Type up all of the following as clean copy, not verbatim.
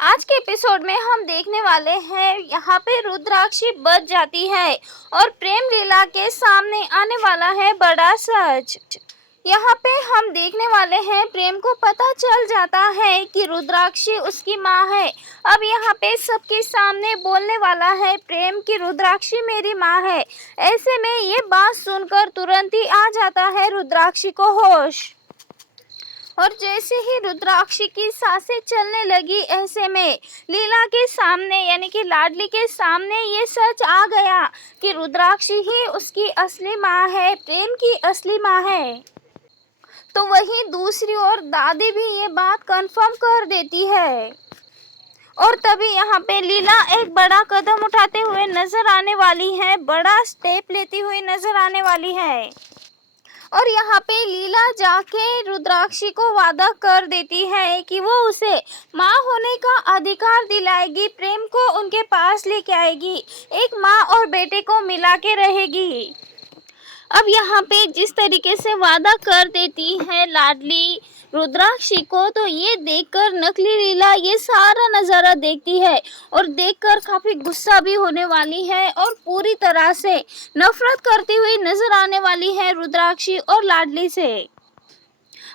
आज के एपिसोड में हम देखने वाले हैं यहाँ पे रुद्राक्षी बच जाती है और प्रेम लीला के सामने आने वाला है बड़ा सच। यहाँ पे हम देखने वाले हैं प्रेम को पता चल जाता है कि रुद्राक्षी उसकी माँ है। अब यहाँ पे सबके सामने बोलने वाला है प्रेम की रुद्राक्षी मेरी माँ है। ऐसे में ये बात सुनकर तुरंत ही आ जाता है रुद्राक्षी को होश। और जैसे ही रुद्राक्षी की सांसें चलने लगी ऐसे में लीला के सामने यानी कि लाडली के सामने ये सच आ गया कि रुद्राक्षी ही उसकी असली माँ है, प्रेम की असली माँ है। तो वहीं दूसरी ओर दादी भी ये बात कंफर्म कर देती है। और तभी यहाँ पे लीला एक बड़ा कदम उठाते हुए नजर आने वाली है, बड़ा स्टेप लेती हुई नजर आने वाली है। और यहाँ पे लीला जाके रुद्राक्षी को वादा कर देती है कि वो उसे माँ होने का अधिकार दिलाएगी, प्रेम को उनके पास लेके आएगी, एक माँ और बेटे को मिला के रहेगी। अब यहाँ पे जिस तरीके से वादा कर देती है लाडली रुद्राक्षी को, तो ये देखकर नकली लीला ये सारा नज़ारा देखती है और देखकर काफ़ी गुस्सा भी होने वाली है और पूरी तरह से नफरत करती हुई नजर आने वाली है रुद्राक्षी और लाडली से।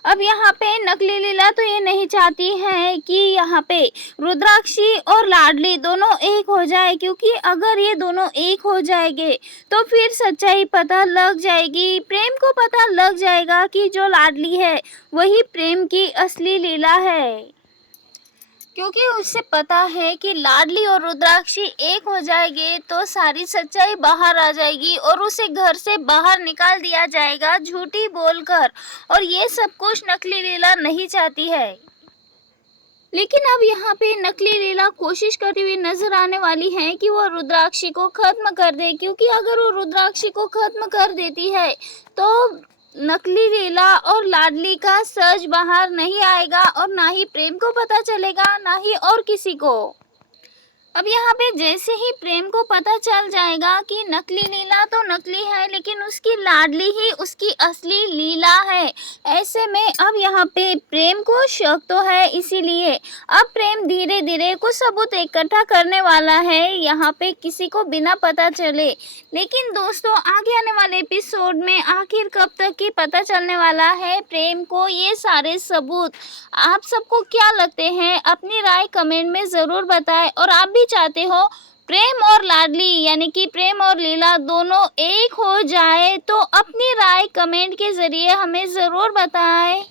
अब यहाँ पे नकली लीला तो ये नहीं चाहती है कि यहाँ पे रुद्राक्षी और लाडली दोनों एक हो जाए, क्योंकि अगर ये दोनों एक हो जाएंगे तो फिर सच्चाई पता लग जाएगी, प्रेम को पता लग जाएगा कि जो लाडली है वही प्रेम की असली लीला है। क्योंकि उसे पता है कि लाडली और रुद्राक्षी एक हो जाएंगे तो सारी सच्चाई बाहर आ जाएगी और उसे घर से बाहर निकाल दिया जाएगा झूठी बोलकर, और ये सब कुछ नकली लीला नहीं चाहती है। लेकिन अब यहाँ पे नकली लीला कोशिश करती हुई नजर आने वाली है कि वो रुद्राक्षी को खत्म कर दे, क्योंकि अगर वो रुद्राक्षी को खत्म कर देती है तो नकली लीला और लाडली का सच बाहर नहीं आएगा और ना ही प्रेम को पता चलेगा, ना ही और किसी को। अब यहाँ पे जैसे ही प्रेम को पता चल जाएगा कि नकली लीला तो नकली है लेकिन उसकी लाडली ही उसकी असली लीला है, ऐसे में अब यहाँ पे प्रेम को शक तो है, इसीलिए अब प्रेम धीरे धीरे कुछ सबूत इकट्ठा करने वाला है यहाँ पे किसी को बिना पता चले। लेकिन दोस्तों आगे आने वाले एपिसोड में आखिर कब तक ही पता चलने वाला है प्रेम को ये सारे सबूत। आप सबको क्या लगते हैं, अपनी राय कमेंट में ज़रूर बताएं। और आप भी चाहते हो प्रेम और लाडली यानी कि प्रेम और लीला दोनों एक हो जाए तो अपनी राय कमेंट के ज़रिए हमें ज़रूर बताएं।